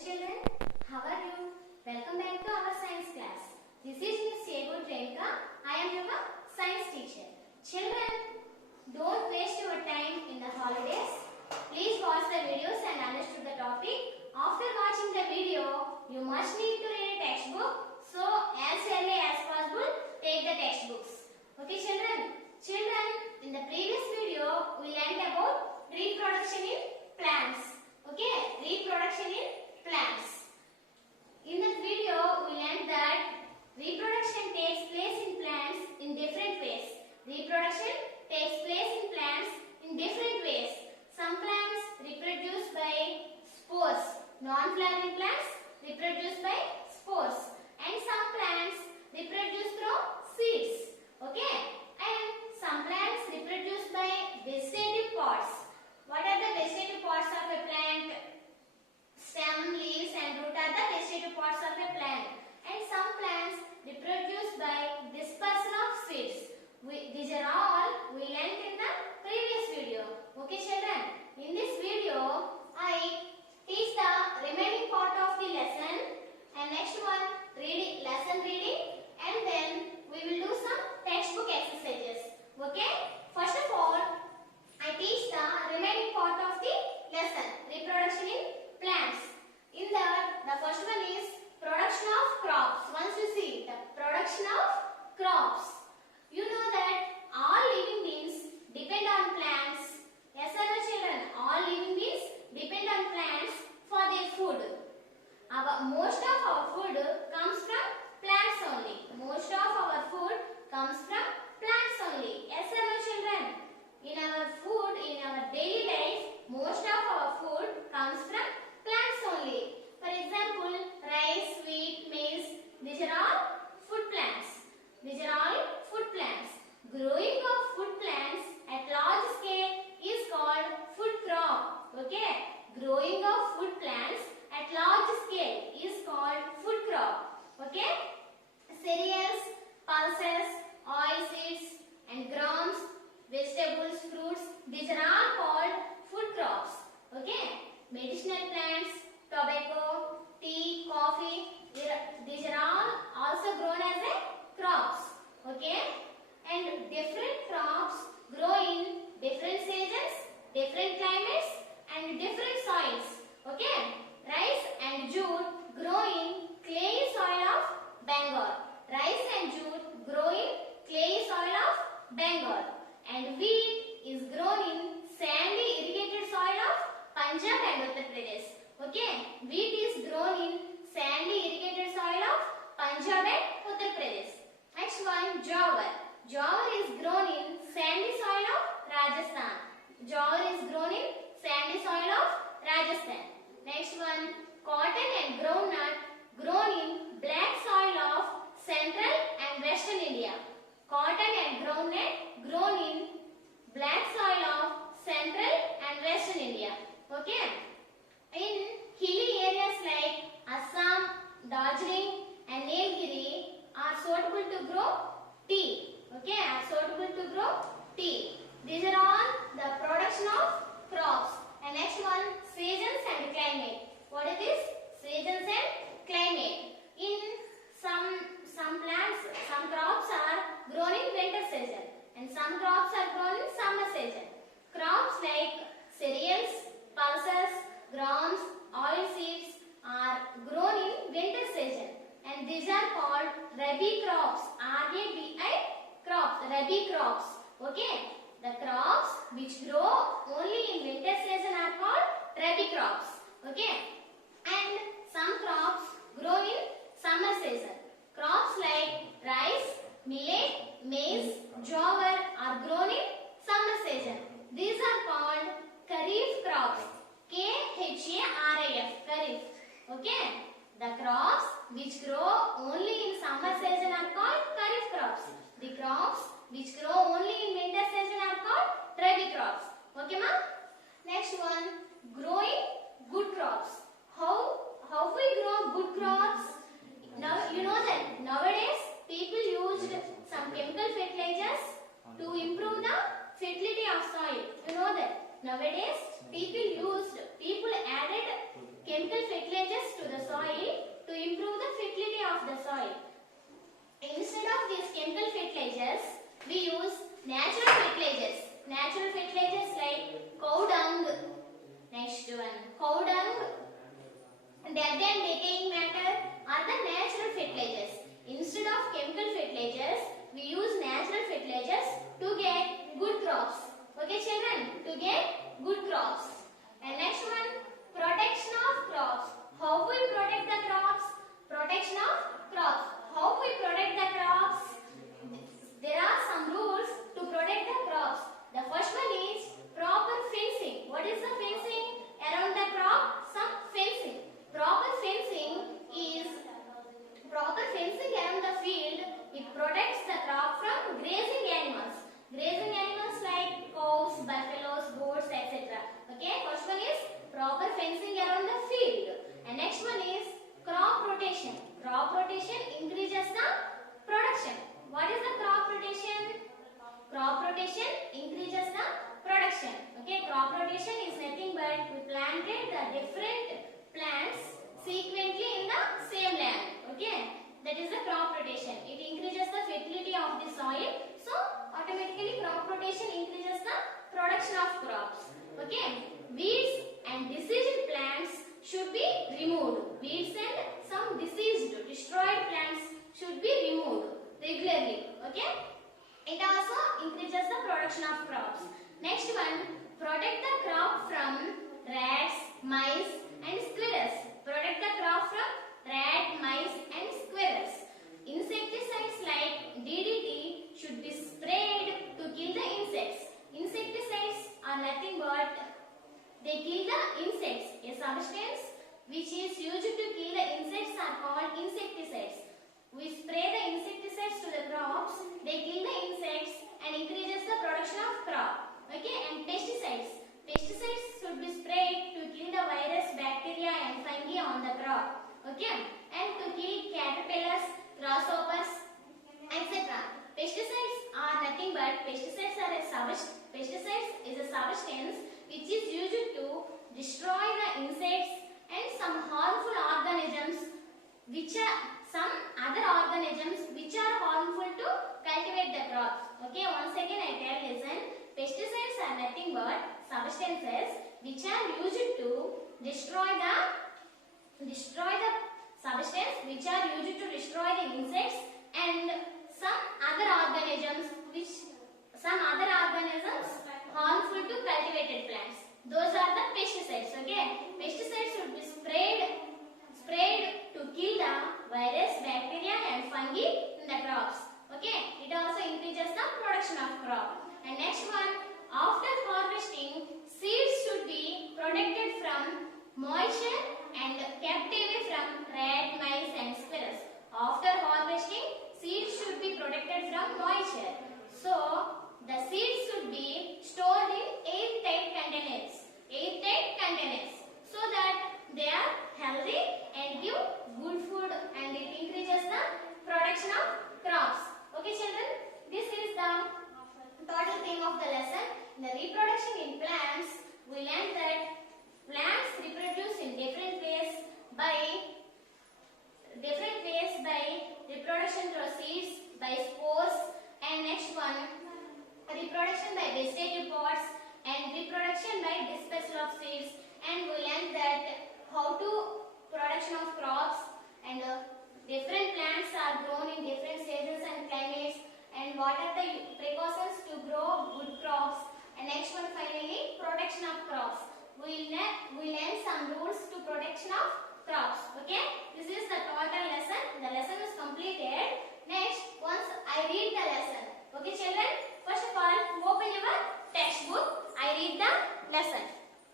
Children, how are you? Welcome back to our science class. This is Miss Yegu Renka. I am your science teacher. Children, don't waste your time in the holidays. Please watch the videos and understand the topic. After watching the video, you must need to read a textbook. So, as early as possible, take the textbooks. Okay, children? Children, in the previous video, we learned about reproduction in plants. Okay, reproduction in plants. In that video, we learned that reproduction takes place in plants in different ways. Reproduction takes place in plants in different ways. Some plants reproduce by spores. Non-flowering plants reproduce by spores. And some plants reproduce from seeds. Okay? And some plants reproduce by vegetative parts. What are the vegetative parts of a plant? Stem, leaves and root are the vegetative parts of a plant. And some plants reproduce by dispersal of seeds. These are all we learned in the previous video. Okay, children? In this video, I teach the remaining part of the lesson. And next one, lesson reading. And then we will do some textbook exercises. Okay? First of all, I teach the remaining part of the lesson, reproduction in plants. In that, the first one is production of crops. Once you see the production of crops, you know that all living beings depend on plants. Yes or no, children? All living beings depend on plants for their food. Most of our food comes from plants only. Most of our food comes from plants only. Yes or no, children? In our food, in our daily life, most of our food comes from plants only. For example, rice, wheat, maize, these are all food plants. These are all food plants. Growing of food plants at large scale is called food crop. Okay? Growing of food plants at large scale is called food crop. Okay? Cereals, pulses, oil seeds and grains, vegetables, fruits, these are all called food crops. Okay? Medicinal plants, tobacco, tea, coffee, these are all also grown as a crops. Okay? And different crops grow in different seasons, different climates and different soils. Okay? Rice and jute grow in clayey soil of Bengal. Rice and jute grow in clayey soil of Bengal. And wheat is grown in sandy irrigated soil of Punjab and Uttar Pradesh. Okay? Wheat is grown in sandy irrigated soil of Punjab and Uttar Pradesh. Next one, jowar. Jowar is grown in sandy soil of Rajasthan. Jowar is grown in sandy soil of Rajasthan. Next one, cotton and groundnut grown in black soil of central and western India. Cotton and groundnut grown in black soil of central and western India. Okay? In hilly areas like Assam, Darjeeling and Nilgiri are suitable to grow tea. Okay? Are suitable to grow tea. These are all the production of crops. And next one, seasons and climate. What is this? Seasons and climate. In some plants, some crops are grown in winter season and some crops are grown in summer season. Crops like cereals, pulses, grains, oil seeds are grown in winter season and these are called rabi crops. R-A-B-I crops, rabi crops. Okay? The crops which grow only in winter season are called rabi crops. Okay? And some crops grow in summer season. Crops like rice, millet, maize, jowar are grown in summer season. These are called kharif crops. K-H-A-R-I-F, kharif. Okay? The crops which grow only in summer season are called kharif crops. The crops which grow only in winter season are called rabi crops. Okay, ma? Next one, growing good crops. How we grow good crops? Now you know that nowadays people used some chemical fertilizers to improve the fertility of soil. You know that nowadays people added chemical fertilizers soil to improve the fertility of the soil. Instead of these chemical fertilizers, we use natural fertilizers. Natural fertilizers like cow dung. Next one, cow dung, dead and decaying matter are the natural fertilizers. Instead of chemical fertilizers, we use natural fertilizers to get good crops. Okay, children, to get good crops. And next one, protection of crops. How we protect the crops? Protection of crops. How we protect the crops? There are some rules to protect the crops. The first one is proper fencing. What is the fencing? Around the crop, some fencing. Proper fencing around the field. It protects the crop from grazing animals. Grazing animals like cows, buffaloes, goats, etc. Okay, first one is proper fencing around the field. And next one is crop rotation. Crop rotation increases the production. What is the crop rotation? Crop rotation increases the production. Okay, crop rotation is nothing but we planted the different plants sequentially in the same land. Okay, that is the crop rotation. It increases the fertility of the soil. So automatically crop rotation increases the production of crops. Okay, weeds and diseased plants should be removed. Weeds and some diseased, destroyed plants should be removed regularly. Okay, it also increases the production of crops. Next one, protect the crop from rats, mice and squirrels. Protect the crop from rat, mice and squirrels. Insecticides like DDT should be sprayed to kill the insects. Insecticides are nothing but they kill the insects. A substance which is used to kill the insects are called insecticides. We spray the insecticides to the crops, they kill the insects and increases the production of crop. Okay, and pesticides. Pesticides should be sprayed to kill the virus, bacteria and fungi on the crop. Okay, and to kill caterpillars, grasshoppers, etc. Pesticides are nothing but pesticides is a substance which is used to destroy the insects and some harmful organisms which are harmful to cultivate the crops. Okay, once again I tell, listen. Pesticides are nothing but substances which are used to destroy the substance which are used to destroy the insects and some other organisms harmful to cultivated plants. Those are the pesticides. Okay, pesticides should be sprayed to kill the virus, bacteria and fungi in the crops. Okay, it also increases the production of crop. And next one, after harvesting, seeds should be protected from moisture and kept away from rat, mice and squirrels. After harvesting, seeds should be protected from moisture. So, the seeds should be stored in airtight containers. So that they are healthy and give good food and it increases the production of crops. Okay children, this is the total theme of the lesson. In the reproduction in plants, we learned that plants reproduce in different ways by reproduction through seeds, by spores, and next one, reproduction by vegetative pods and reproduction by dispersal of seeds. And we learned that how to production of crops and different plants are grown in different seasons and climates and what are the precautions to grow good crops. And next one, finally, protection of crops. We learn some rules to protection of crops. Okay, this is the total lesson. The lesson is completed. Next, once I read the lesson. Okay children, first of all open your textbook. I read the lesson.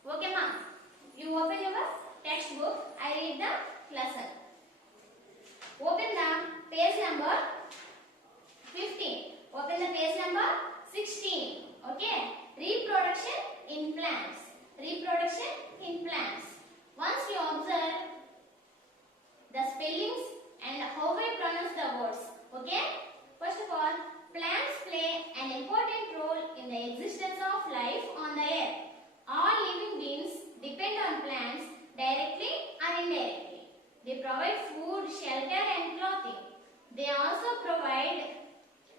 Okay ma, you open your textbook. I read the lesson. Open the page number 15. Open the page number 16. Okay, reproduction in plants. Reproduction in plants. Once you observe the spellings and how we pronounce the words. Okay, first of all, plants play an important role in the existence of life on the earth. All living beings depend on plants directly or indirectly. They provide food, shelter and clothing. They also provide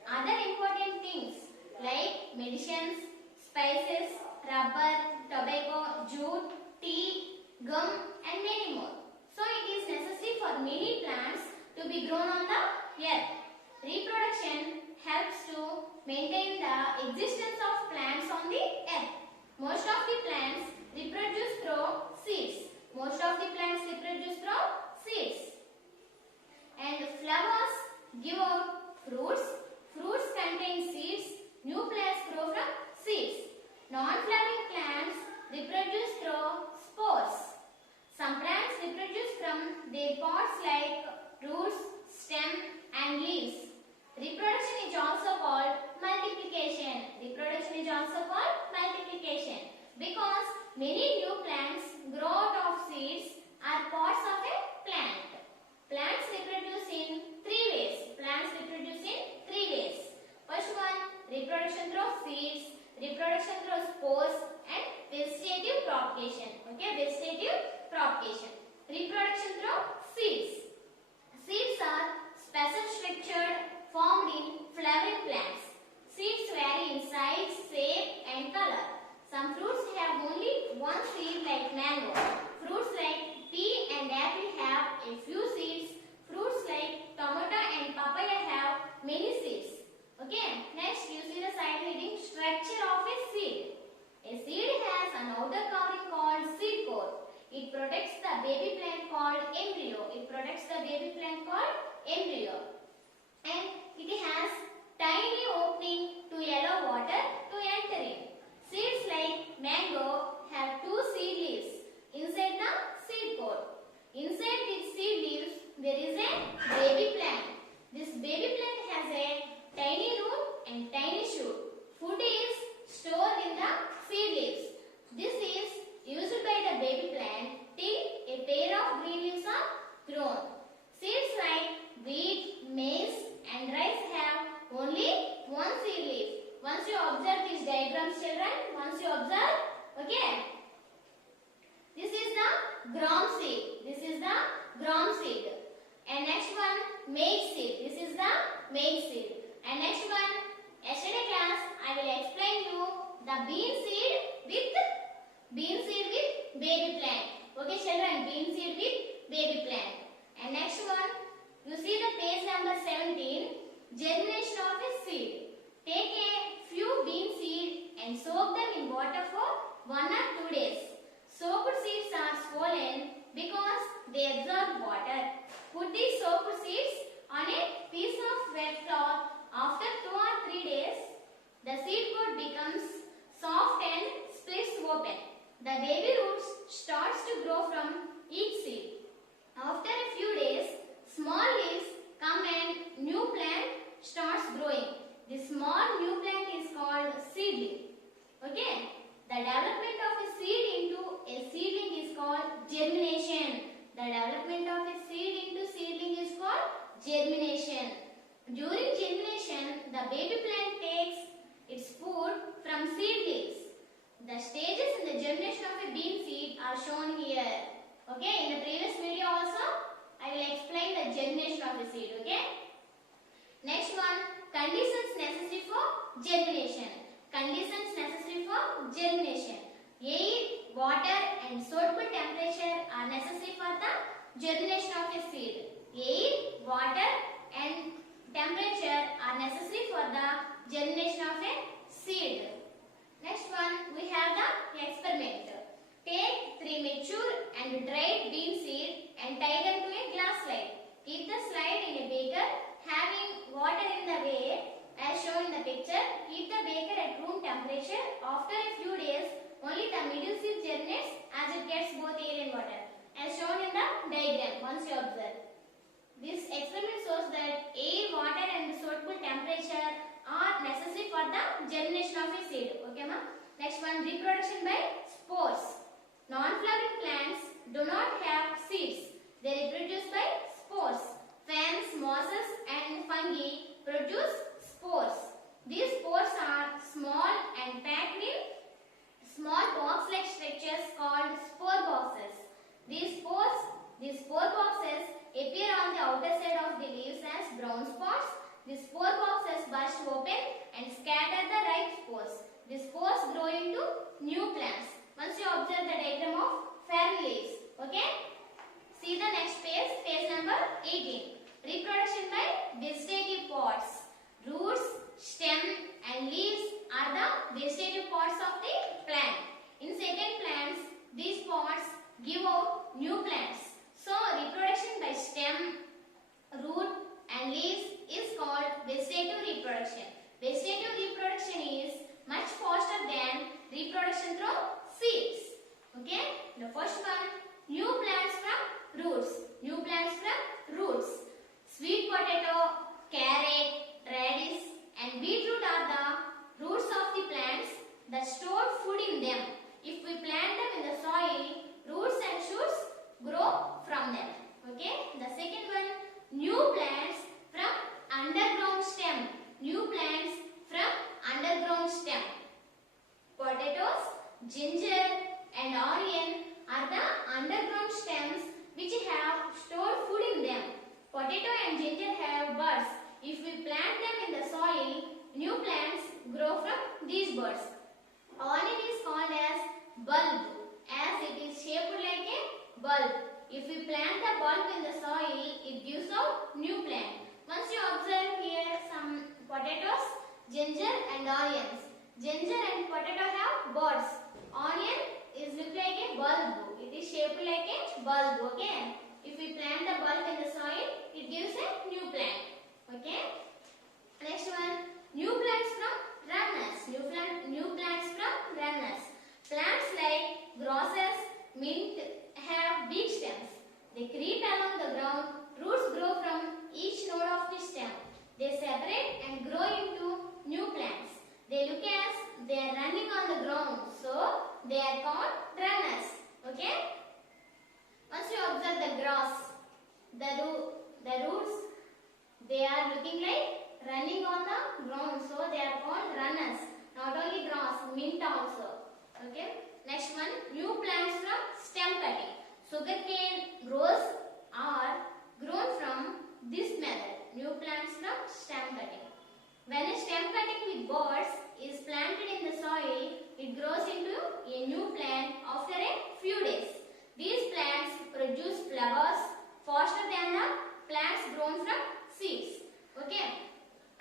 other important things like medicines, spices, rubber, tobacco, jute, tea, gum and many more. So it is necessary for many plants to be grown on the earth. Reproduction helps to maintain the existence of plants on the earth. Most of the plants reproduce through seeds. Most of the plants reproduce through seeds. And flowers give out fruits. Fruits contain seeds. New plants grow from seeds. Non-flowering plants reproduce through spores. Some plants reproduce from their parts like roots, stem and leaves. Reproduction is also called multiplication. Reproduction is also called multiplication because many new plants grow out of seeds are parts of a plant. Plants reproduce in three ways. Plants reproduce in three ways. First one, reproduction through seeds, reproduction through spores and vegetative propagation. Okay, vegetative propagation. Reproduction through seeds. Seeds are special structured formed in flowering plants. Seeds vary in size, shape and color. Some fruits have only one seed like mango. Fruits like pea and apple have a few seeds. Fruits like tomato and papaya have many seeds. Okay, next you see the side heading structure of a seed. A seed has an outer covering called seed core. It protects the baby plant called embryo. It protects the baby plant called embryo. And it has tiny opening to allow water to enter in. Seeds like mango have two seed leaves inside the seed core. Inside these seed leaves there is a baby plant. This baby plant has a tiny root and tiny shoot. Food is stored in the seed leaves. This is used by the baby plant till a pair of green leaves are grown. Seeds like wheat, maize and rice have only one seed leaf. Once you observe these diagrams, children, once you observe, okay. This is the gram seed. This is the gram seed. And next one, maize seed. This is the maize seed. And next one, yesterday class, I will explain you the bean seed with baby plant. Okay, children, bean seed with baby plant. And next one, you see the page number 17, germination of a seed. Take a few bean seed and soak them in water for 1 or 2 days. Soaked seeds are swollen because they absorb water. Put these soaked seeds on a piece of wet cloth. After 2 or 3 days, the seed coat becomes soft and splits open. The baby roots starts to grow from each seed. After a few days, small leaves come and new plant starts growing. This small new plant is called seedling. Okay? The development of a seed into a seedling is called germination. The development of a seed into seedling is called germination. During germination, the baby plant takes its food from seedlings. The stages in the germination of a bean seed are shown here. Okay, in the previous video also, I will explain the germination of a seed. Okay. Next one, conditions necessary for germination. Conditions necessary for germination. Air, water and suitable temperature are necessary for the germination of a seed. Air, water and temperature are necessary for the germination of a seed. Next one, we have the experiment. Take 3 mature and dried bean seed and tie them to a glass slide. Keep the slide in a beaker having water in the way as shown in the picture. Keep the beaker at room temperature. After a few days, only the middle seed germinates as it gets both air and water as shown in the diagram once you observe. This experiment shows that air, water and suitable temperature are necessary for the germination of a seed. Okay, ma? Next one, reproduction by spores. Non-flowering plants do not have seeds. They reproduce by spores. Ferns, mosses and fungi produce spores. These spores are small and packed in small box-like structures called spore boxes. These spore boxes Once you observe the diagram of fern leaves, okay? See the next page, page number 18. Reproduction by vegetative parts. Roots, stem and leaves are the vegetative parts of the plant. In certain plants, these parts give out new plants. So, reproduction by stem, root and leaves is called vegetative reproduction. Vegetative reproduction is much faster than reproduction through seeds. Okay? The first one, new plants from roots. New plants from roots. Sweet potato, carrot, radish and beetroot are the roots of the plants that store food in them. If we plant them in the soil, roots and shoots grow from them. Okay? The second one, new plants from underground stem. New plants from underground stem. Potatoes, ginger and onion are the underground stems which have stored food in them. Potato and ginger have buds. If we plant them in the soil, new plants grow from these buds. Onion is called as bulb as it is shaped like a bulb. If we plant the bulb in the soil, it gives out new plant. Once you observe here some potatoes, ginger and onions. Ginger and potato have buds. Onion is look like a bulb. It is shaped like a bulb. Okay. If we plant the bulb in the soil, it gives a new plant. Okay. Next one, new plants from runners. New plants from runners. Plants like grasses, mint have big stems. They creep along the ground. Roots grow from each node of the stem. They separate and grow into new plants. They look as they are running on the ground. So, they are called runners. Okay? Once you observe the grass, the roots, they are looking like running on the ground. So, they are called runners. Not only grass, mint also. Okay? Next one, new plants from stem cutting. Sugarcane grows are grown from this method. New plants from stem cutting. When a stem cutting with buds is planted in the soil, it grows into a new plant after a few days. These plants produce flowers faster than the plants grown from seeds. Okay.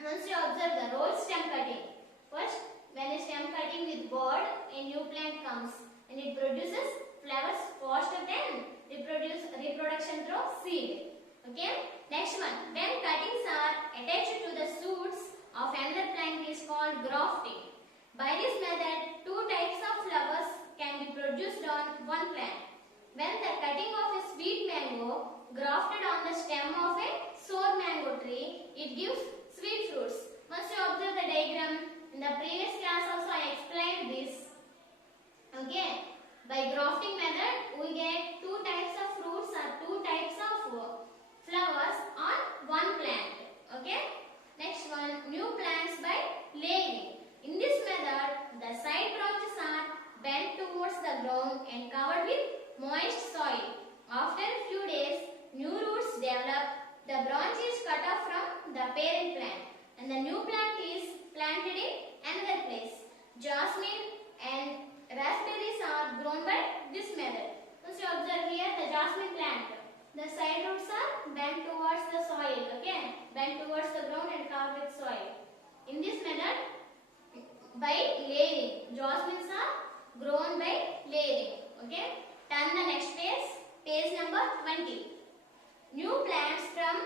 Once you observe the roll stem cutting. First, when a stem cutting with bud, a new plant comes and it produces flowers faster than reproduction through seed. Okay. Next one, when cuttings are attached to the shoots of another plant is called grafting. By this method, two types of flowers can be produced on one plant. When the cutting of a sweet mango grafted on the stem of a sour mango tree, it gives sweet fruits. Once you observe the diagram, in the previous class also I explained this. Okay. By grafting method, we get two types of fruits or two types of flowers on one plant. Okay. Next one, new plants by layering. In this method, the side branches are bent towards the ground and covered with moist soil. After a few days, new roots develop. The branch is cut off from the parent plant and the new plant is planted in another place. Jasmine and raspberries are grown by this method. Once you observe here the jasmine plant, the side roots are bent towards the soil, okay? Bent towards the ground and covered with soil. In this method, by layering, jasmines are grown by layering, okay? Turn the next page, page number 20. New plants from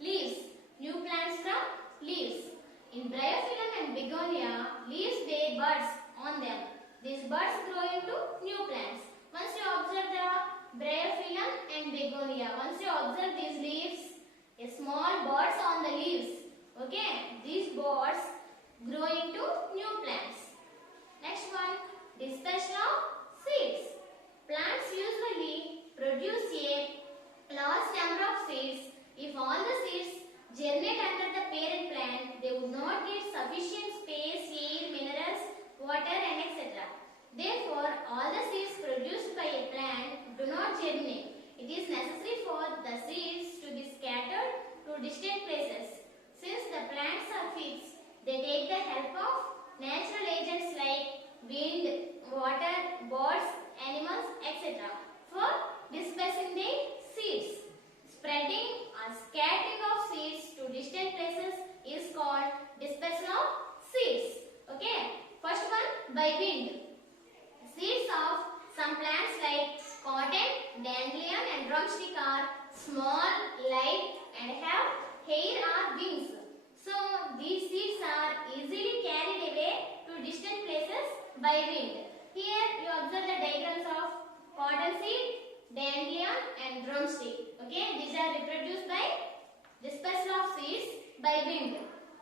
leaves. New plants from leaves. In bryophyllum and begonia, leaves bear buds on them. These buds grow into new plants. Once you observe the bryophyllum and begonia, once you observe these leaves, a small buds on the leaves. Okay, these buds grow into new plants. Next one, discussion of seeds. Plants usually produce a large number of seeds. If all the seeds germinate under the parent plant, they would not get sufficient space, air, minerals, water and etc. Therefore, all the seeds produced by a plant do not germinate. It is necessary for the seeds to be scattered to distant places. Since the plants are fixed, they take the help of natural agents like wind, water, birds are small, light and have hair or wings. So these seeds are easily carried away to distant places by wind. Here you observe the diagrams of cotton seed, dandelion and drumstick. Okay, these are reproduced by dispersal of seeds by wind,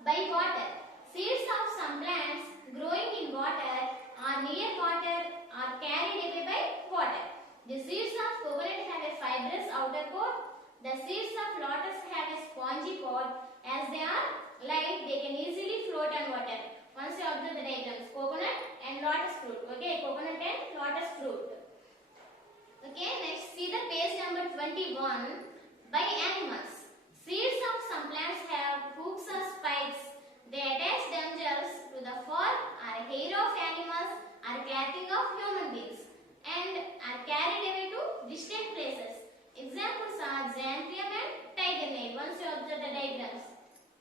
by water. Seeds of some plants growing in water or near water are carried away by water. The seeds of coconut have a fibrous outer core. The seeds of lotus have a spongy core. As they are light, they can easily float on water. Once you observe the diagrams, coconut and lotus fruit. Okay, coconut and lotus fruit. Okay, next see the page number 21. By animals. Seeds of some plants have hooks or spikes. They attach themselves to the fur or hair of animals or clothing of human beings and are carried away to distant places. Examples are xanthium and tiger nail. Once you observe the diagrams.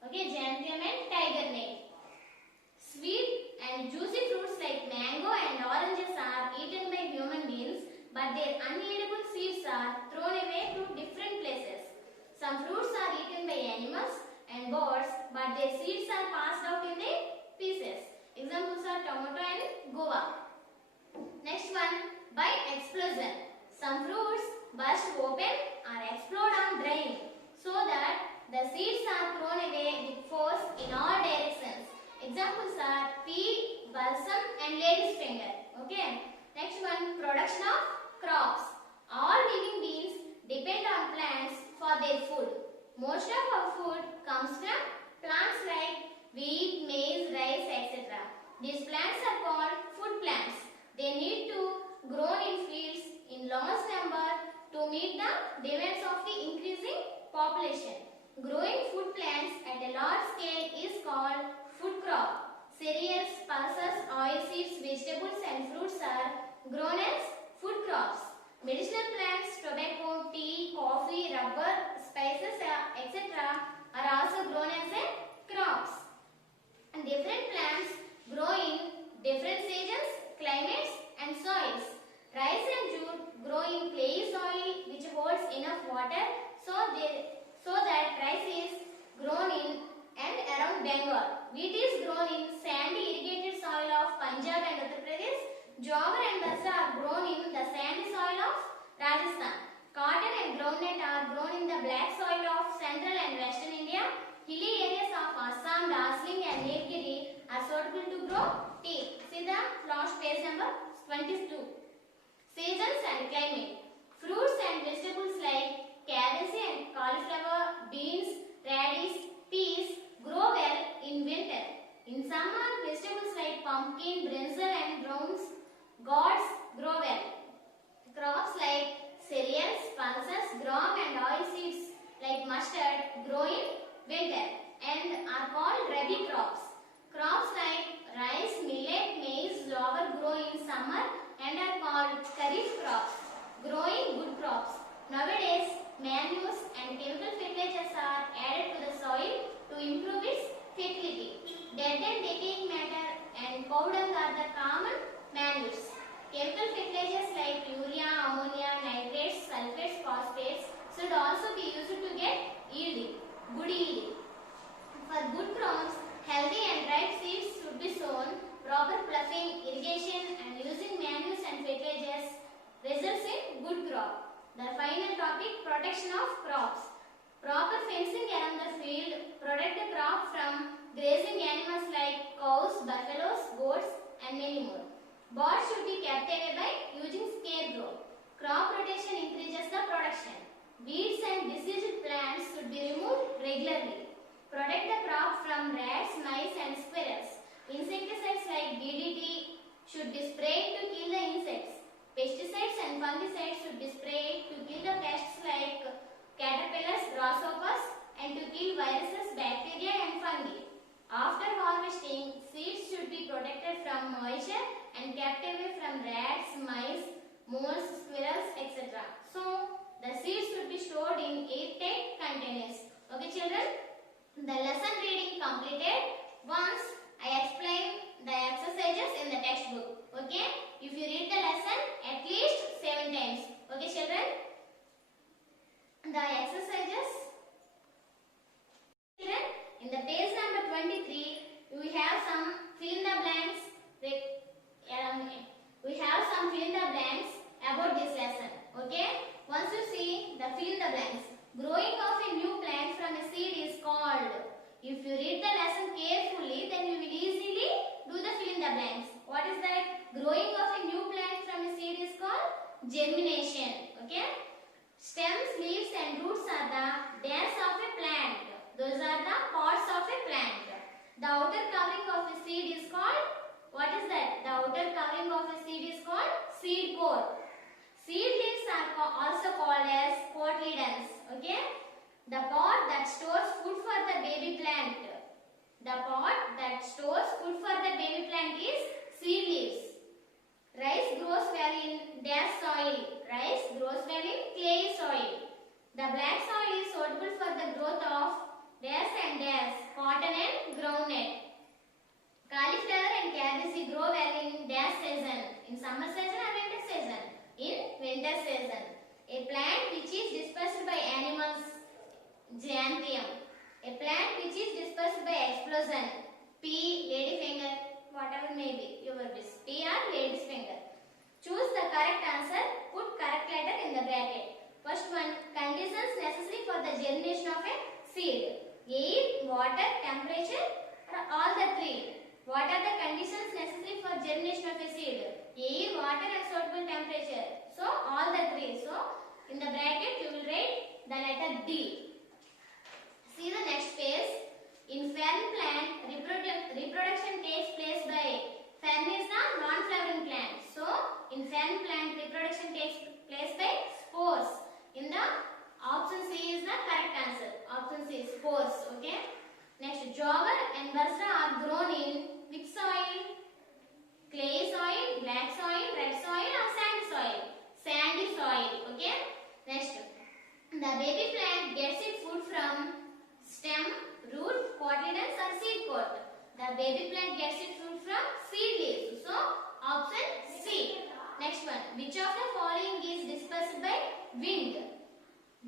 Okay, xanthium and tiger nail. Sweet and juicy fruits like mango and oranges are eaten by human beings, but their unedible seeds are thrown away to different places. Some fruits are eaten by animals and birds, but their seeds are passed out in the pieces. Examples are tomato and guava. Next one, by explosion. Some fruits burst open or explode on drying, so that the seeds are thrown away with force in all directions. Examples are pea, balsam and lady's finger. Okay. Next one, production of crops. All living beings depend on plants for their food. Most of our food comes from plants like wheat, maize, rice, etc. These plants are called food plants. They need to grow in fields in large number to meet the demands of the increasing population. Growing food plants at a large scale is called food crop. Cereals, pulses, oilseeds, vegetables and fruits are grown as food crops. Medicinal plants, tobacco, tea, coffee, rubber, spices, etc. are also grown as crops. And different plants grow in different seasons, climates and soils. Rice and jute grow in clayey soil which holds enough water so that rice is grown in and around Bengal. Wheat is grown in sandy irrigated soil of Punjab and Uttar Pradesh. Jowar and bajra are grown in the sandy soil of Rajasthan. Cotton and groundnut are grown in the black soil of central and western India. Hilly areas of Assam, Darjeeling and Nilgiri are suitable to grow tea. See the last page number 22. Seasons and climate. Fruits and vegetables like cabbage and cauliflower, beans, radish, peas grow well in winter. In summer, vegetables like pumpkin, brinjal and gourds grow well. Crops like cereals, pulses, gram and oilseeds like mustard grow in winter and are called rabi crops. Crops like rice, millet, maize, jowar grow in summer and are called kharif crops. Growing good crops. Nowadays, manures and chemical fertilizers are added to the soil to improve its fertility. Dead and decaying matter and cow dung are the common manures. Chemical fertilizers like urea, ammonia, nitrates, sulfates, phosphates should also be used to get good yielding. For good crops, healthy and ripe seeds should be sown. Proper ploughing, irrigation and using manures and fertilizers results in good crop. The final topic, protection of crops. Proper fencing around the field protect the crop from grazing animals like cows, buffaloes, goats and many more. Birds should be kept away by using scarecrow. Crop rotation increases the production. Weeds and diseased plants should be removed regularly. Protect the crop from rats, mice and squirrels. Insecticides like DDT should be sprayed to kill the insects. Pesticides and fungicides should be sprayed to kill the pests like caterpillars, grasshoppers and to kill viruses, bacteria and fungi. After harvesting, seeds should be protected from moisture and kept away from rats, mice, moles, squirrels, etc. So, the seeds should be stored in airtight containers. Okay children, the lesson reading completed. Once I explain the exercises in the textbook. Okay, if you read the lesson at least 7 times. Okay children. the exercises. Children, in the page number 23, we have some fill in the blanks. We have some fill in the blanks about this lesson. Okay? Once you see the fill in the blanks, growing of a new plant from a seed is called. If you read the lesson carefully, then you will easily do the fill in the blanks. What is that? Growing of a new plant from a seed is called germination. Okay? Stems, leaves and roots are the dares of a plant. Those are the parts of a plant. The outer covering of a seed is called, what is that? The outer covering of a seed is called seed core. Seed leaves are also called as cotyledons. Okay? The pot that stores food for the baby plant. The pot that stores food for the baby plant is seed leaves. Rice grows well in dash soil. Rice grows well in clay soil. The black soil is suitable for the growth of dash and dash, cotton and groundnut. Cauliflower and cabbage grow well in dash season, in summer season or winter season. In winter season. A plant which is dispersed by animals, Xanthium. A plant which is dispersed by explosion, P, ladyfinger, whatever may be your wish, P or lady's finger. Choose the correct answer, put correct letter in the bracket. First one, conditions necessary for the germination of a seed. Air, water, temperature, or all the three. What are the conditions necessary for germination of a seed? Air, water and suitable temperature. So, all the three. So, in the bracket you will write the letter D. See the next page. In fern plant, reproduction takes place by, fern is the non-flowering plant. So, in fern plant, reproduction takes place by spores. In the option C is the correct answer. Option C, spores. Okay. Next, jowar and basra are grown in which soil? Clay soil, black soil, red soil or sandy soil? Sandy soil. Okay. Next, the baby plant gets its food from stem, root, cotyledons or seed coat. The baby plant gets its food from seed leaves. So, option C. Next one, which of the following is dispersed by wind?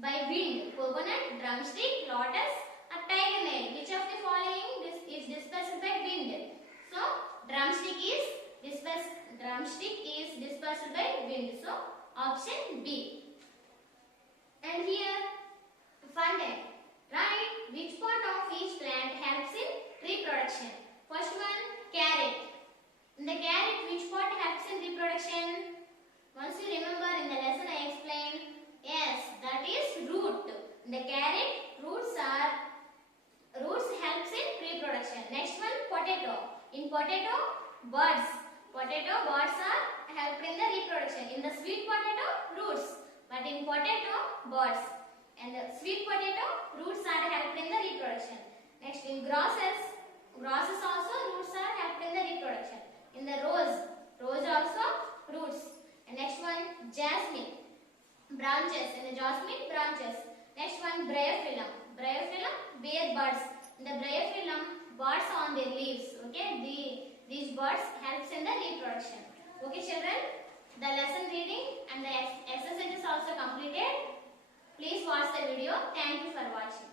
By wind, coconut, drumstick, lotus or tiger nail. Which of the following is dispersed by wind? So, drumstick is dispersed by wind. So, option B. And here, fun time. Write which part of each plant helps in reproduction. First one, carrot. In the carrot, which part helps in reproduction? Once you remember in the lesson I explained. Yes, that is root. In the carrot, roots helps in reproduction. Next one, potato. In potato, buds. Potato buds are helped in the reproduction. In the sweet potato, roots. But in potato, buds. And the sweet potato, roots are helped in the reproduction. Next, in grasses also roots are helped in the reproduction. In the rose also roots. And next one, jasmine, branches. In the jasmine, branches. Next one, bryophyllum. Bryophyllum, bear buds. In the bryophyllum, buds on their leaves. Okay, these buds helps in the reproduction. Okay, children, the lesson reading and the exercise is also completed. Please watch the video. Thank you for watching.